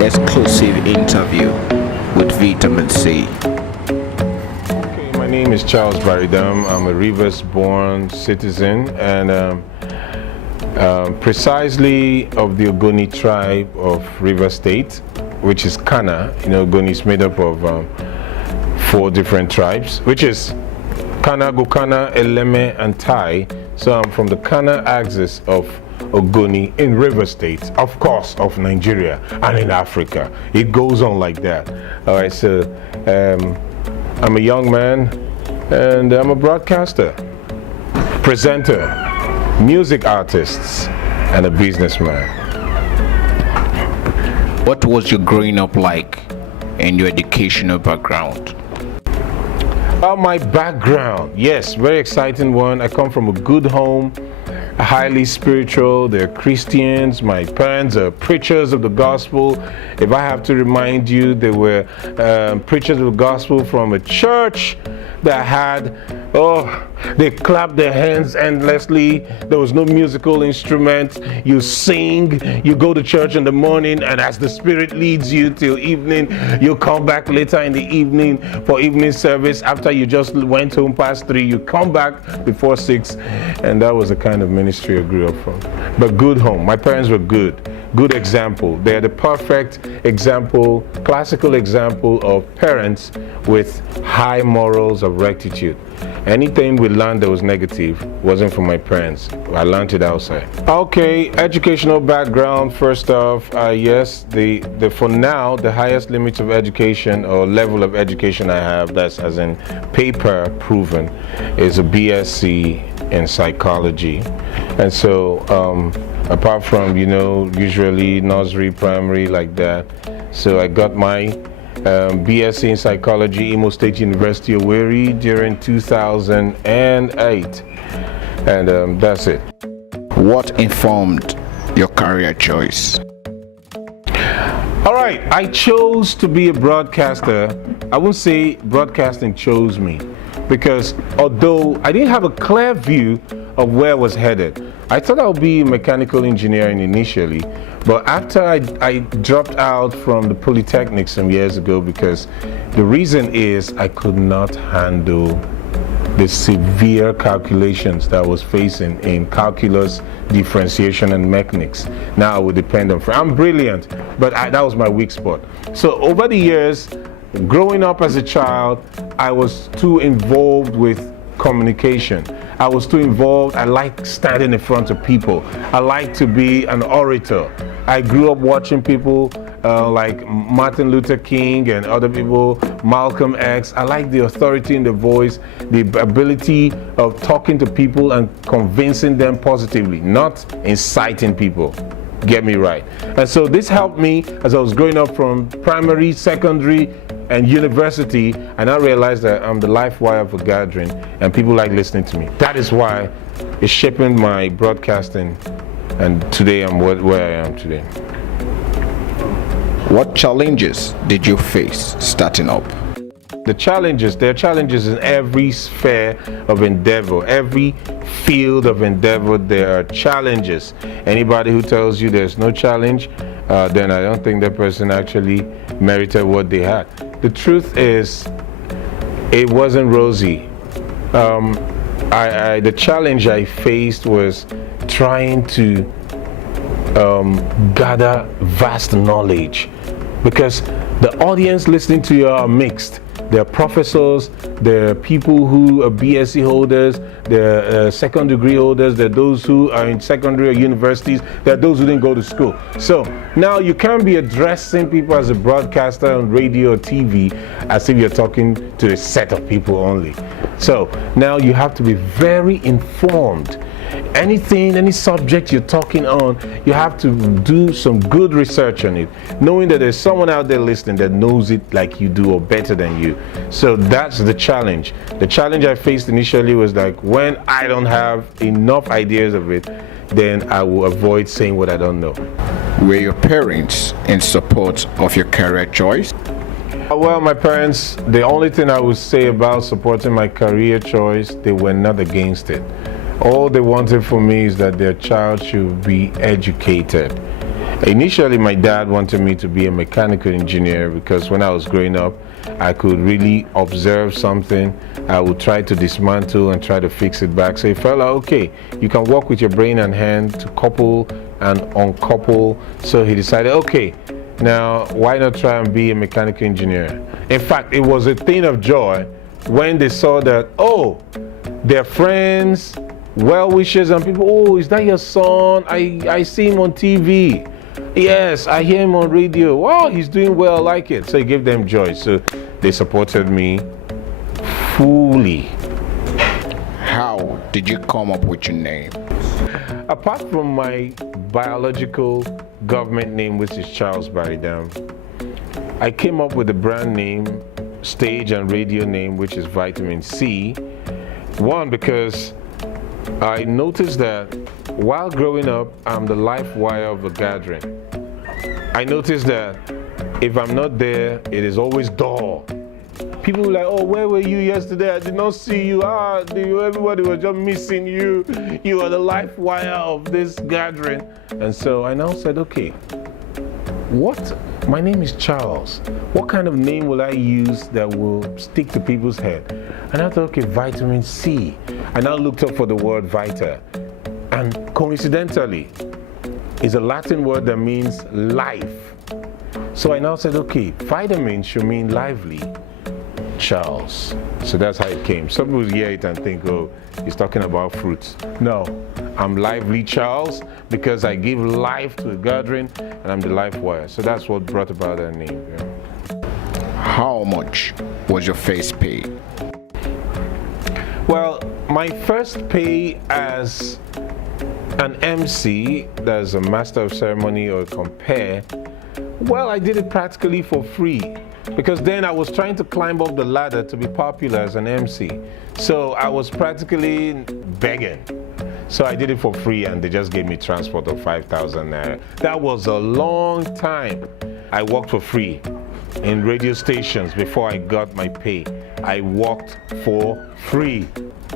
exclusive interview with Vitamin C. Okay, my name is Charles Baridam. I'm a Rivers-born citizen and precisely of the Ogoni tribe of Rivers State, which is Kana. You know, Ogoni is made up of 4 different tribes, which is Kana, Gokana, Eleme, and Tai. So I'm from the Kana axis of Ogoni in Rivers State, of course, of Nigeria and in Africa. It goes on like that. All right, so I'm a young man and I'm a broadcaster, presenter, music artist, and a businessman. What was your growing up like and your educational background? About my background, yes, very exciting one. I come from a good home, highly spiritual. They're Christians. My parents are preachers of the gospel. If I have to remind you, they were preachers of the gospel from a church that had, they clapped their hands endlessly. There was no musical instrument. You sing, you go to church in the morning, and as the Spirit leads you till evening, you come back later in the evening for evening service. After you just went home past 3, you come back before 6, and that was the kind of ministry I grew up from. But good home. My parents were good. Good example. They're the perfect example, classical example of parents with high morals of rectitude. Anything we learned that was negative wasn't from my parents. I learned it outside. Okay, educational background. First off, yes, for now, the highest limit of education or level of education I have, that's as in paper proven, is a BSc in psychology. And so, apart from, usually nursery, primary, like that. So I got my BSc in psychology, Imo State University, Owerri, during 2008. And that's it. What informed your career choice? All right, I chose to be a broadcaster. I won't say broadcasting chose me, because although I didn't have a clear view of where I was headed, I thought I would be mechanical engineering initially, but after I dropped out from the Polytechnic some years ago, because the reason is I could not handle the severe calculations that I was facing in calculus, differentiation, and mechanics. Now I would depend on I'm brilliant, but that was my weak spot. So over the years, growing up as a child, I was too involved with communication. I was too involved. I like standing in front of people. I like to be an orator. I grew up watching people like Martin Luther King and other people, Malcolm X. I like the authority in the voice, the ability of talking to people and convincing them positively, not inciting people. Get me right. And so this helped me as I was growing up from primary, secondary, and university, and I realized that I'm the life wire for gathering and people like listening to me. That is why it's shaping my broadcasting, and today I'm where I am today. What challenges did you face starting up? There are challenges in every sphere of endeavor, every field of endeavor. There are challenges. Anybody who tells you there's no challenge, then I don't think that person actually merited what they had. The truth is, it wasn't rosy. The challenge I faced was trying to gather vast knowledge, because the audience listening to you are mixed. There are professors, there are people who are BSc holders, there are second degree holders, there are those who are in secondary or universities, there are those who didn't go to school. So now you can't be addressing people as a broadcaster on radio or TV as if you're talking to a set of people only. So now you have to be very informed. Any subject you're talking on, you have to do some good research on it, knowing that there's someone out there listening that knows it like you do or better than you. So that's the challenge. The challenge I faced initially was like, when I don't have enough ideas of it, then I will avoid saying what I don't know. Were your parents in support of your career choice? Well, my parents, the only thing I would say about supporting my career choice, they were not against it. All they wanted for me is that their child should be educated. Initially, my dad wanted me to be a mechanical engineer because when I was growing up, I could really observe something. I would try to dismantle and try to fix it back. So he felt like, okay, you can work with your brain and hand to couple and uncouple. So he decided, okay, now why not try and be a mechanical engineer? In fact, it was a thing of joy when they saw that, oh, their friends, well-wishers and people, oh, is that your son? I see him on TV. Yes, I hear him on radio. Wow, he's doing well, I like it. So it gave them joy. So they supported me fully. How did you come up with your name? Apart from my biological government name, which is Charles Baridam, I came up with a brand name, stage and radio name, which is Vitamin C. One, because I noticed that while growing up, I'm the life wire of a gathering. I noticed that if I'm not there, it is always dull. People were like, oh, where were you yesterday? I did not see you. Everybody was just missing you. You are the life wire of this gathering. And so I now said, okay, my name is Charles. What kind of name will I use that will stick to people's head? And I thought, okay, Vitamin C. I now looked up for the word vita. And coincidentally, it's a Latin word that means life. So I now said, okay, vitamin should mean lively, Charles. So that's how it came. Some people hear it and think, oh, he's talking about fruits. No, I'm lively Charles because I give life to a gathering and I'm the life wire. So that's what brought about that name. Yeah. How much was your first pay? Well, my first pay as an MC, that's a master of ceremony or a compere, well, I did it practically for free because then I was trying to climb up the ladder to be popular as an MC. So I was practically begging. So I did it for free and they just gave me transport of 5,000 naira. That was a long time. I worked for free in radio stations before I got my pay. I worked for free.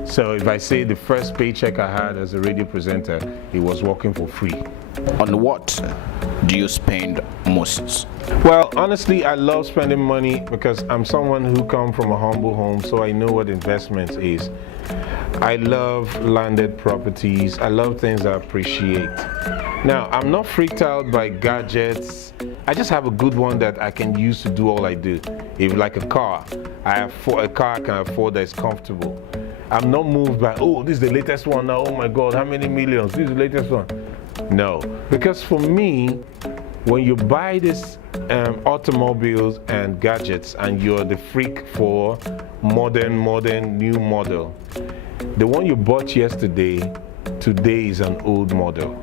So if I say the first paycheck I had as a radio presenter, it was working for free. On what do you spend most? Well, honestly, I love spending money because I'm someone who comes from a humble home, so I know what investment is. I love landed properties. I love things I appreciate. Now, I'm not freaked out by gadgets. I just have a good one that I can use to do all I do. If like a car, a car I can afford that is comfortable. I'm not moved by, oh, this is the latest one now, oh my God, how many millions? This is the latest one. No, because for me, when you buy these automobiles and gadgets and you're the freak for modern, new model, the one you bought yesterday, today is an old model.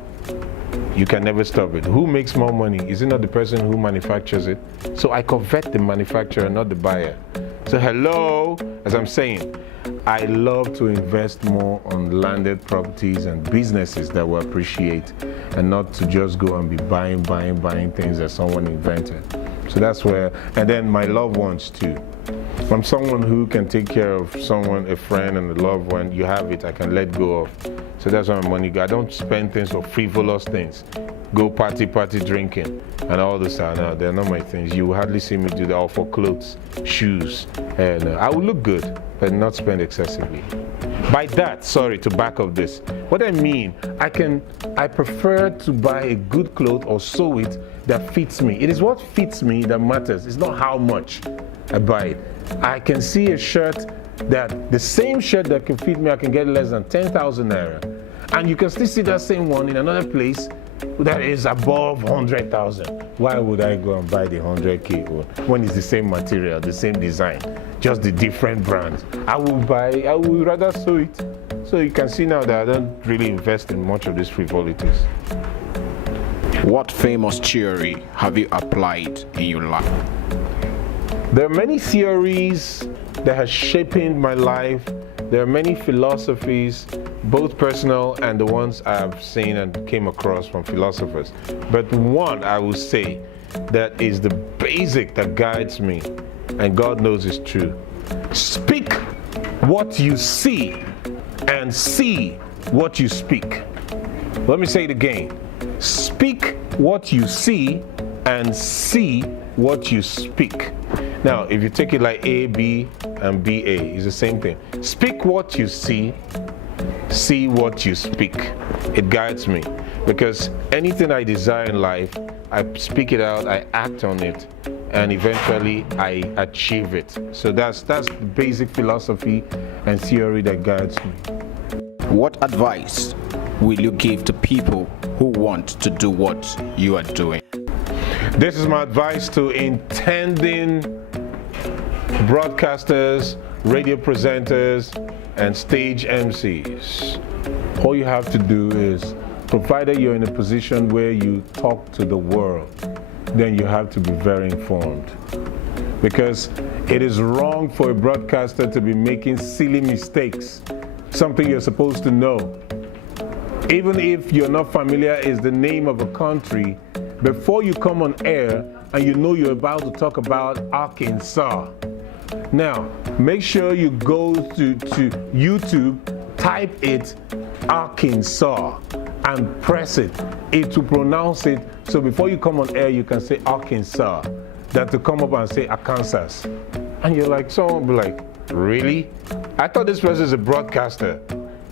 You can never stop it. Who makes more money? Is it not the person who manufactures it? So I covet the manufacturer, not the buyer. So hello, as I'm saying, I love to invest more on landed properties and businesses that will appreciate and not to just go and be buying things that someone invented. So that's where, and then my loved ones too. I'm someone who can take care of someone, a friend and a loved one. You have it, I can let go of. So that's where my money goes. I don't spend things for frivolous things. Go party drinking and all this. No, they're not my things. You will hardly see me do that. All for clothes, shoes, and I will look good, but not spend excessively. By that, sorry, to back up this, what I mean, I prefer to buy a good cloth or sew it that fits me. It is what fits me that matters. It's not how much I buy it. I can see a shirt that, the same shirt that can fit me, I can get less than 10,000 naira. And you can still see that same one in another place that is above 100,000. Why would I go and buy the 100K one when it's the same material, the same design, just the different brands? I would rather sew it. So you can see now that I don't really invest in much of these frivolities. What famous theory have you applied in your life? There are many theories that have shaped my life. There are many philosophies, both personal and the ones I've seen and came across from philosophers. But one I will say that is the basic that guides me, and God knows it's true. Speak what you see and see what you speak. Let me say it again. Speak what you see and see what you speak. Now, if you take it like A, B, and BA, it's the same thing. Speak what you see what you speak. It guides me because anything I desire in life, I speak it out, I act on it, and eventually I achieve it. So that's the basic philosophy and theory that guides me. What advice will you give to people who want to do what you are doing? This is my advice to intending broadcasters, radio presenters, and stage MCs. All you have to do is, provided you're in a position where you talk to the world, then you have to be very informed. Because it is wrong for a broadcaster to be making silly mistakes, something you're supposed to know. Even if you're not familiar is the name of a country, before you come on air and you know you're about to talk about Arkansas. Now, make sure you go to YouTube, type it Arkansas, and press it. It will pronounce it. So before you come on air, you can say Arkansas. Than to come up and say Arkansas. And you're like, someone will be like, really? I thought this person is a broadcaster.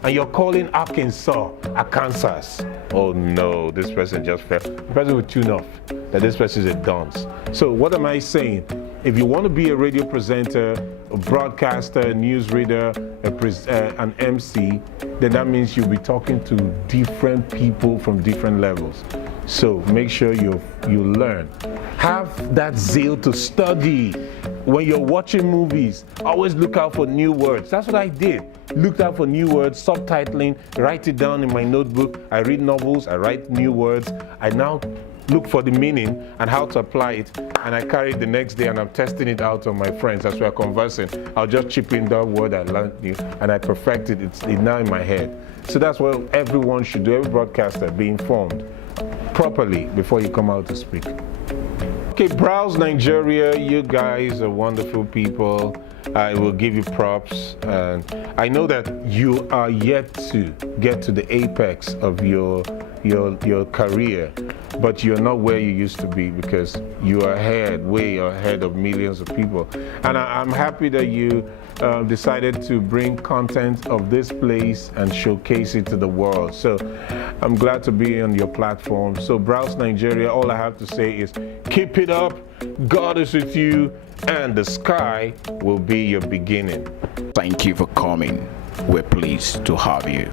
And you're calling Arkansas, Arkansas. Oh no, this person just fell. The person will tune off that this person is a dunce. So what am I saying? If you want to be a radio presenter, a broadcaster, a newsreader, an MC, then that means you'll be talking to different people from different levels. So make sure you learn. Have that zeal to study. When you're watching movies, always look out for new words. That's what I did. Looked out for new words, subtitling, write it down in my notebook. I read novels, I write new words. I now look for the meaning and how to apply it. And I carry it the next day and I'm testing it out on my friends as we're conversing. I'll just chip in that word I learned new and I perfect it. It's now in my head. So that's what everyone should do, every broadcaster, be informed properly before you come out to speak. Okay, Browse Nigeria, you guys are wonderful people. I will give you props. And I know that you are yet to get to the apex of your career, but you're not where you used to be because you are way ahead of millions of people. And I'm happy that you decided to bring content of this place and showcase it to the world. So I'm glad to be on your platform. So Browse Nigeria, all I have to say is keep it up, God is with you, and the sky will be your beginning. Thank you for coming. We're pleased to have you.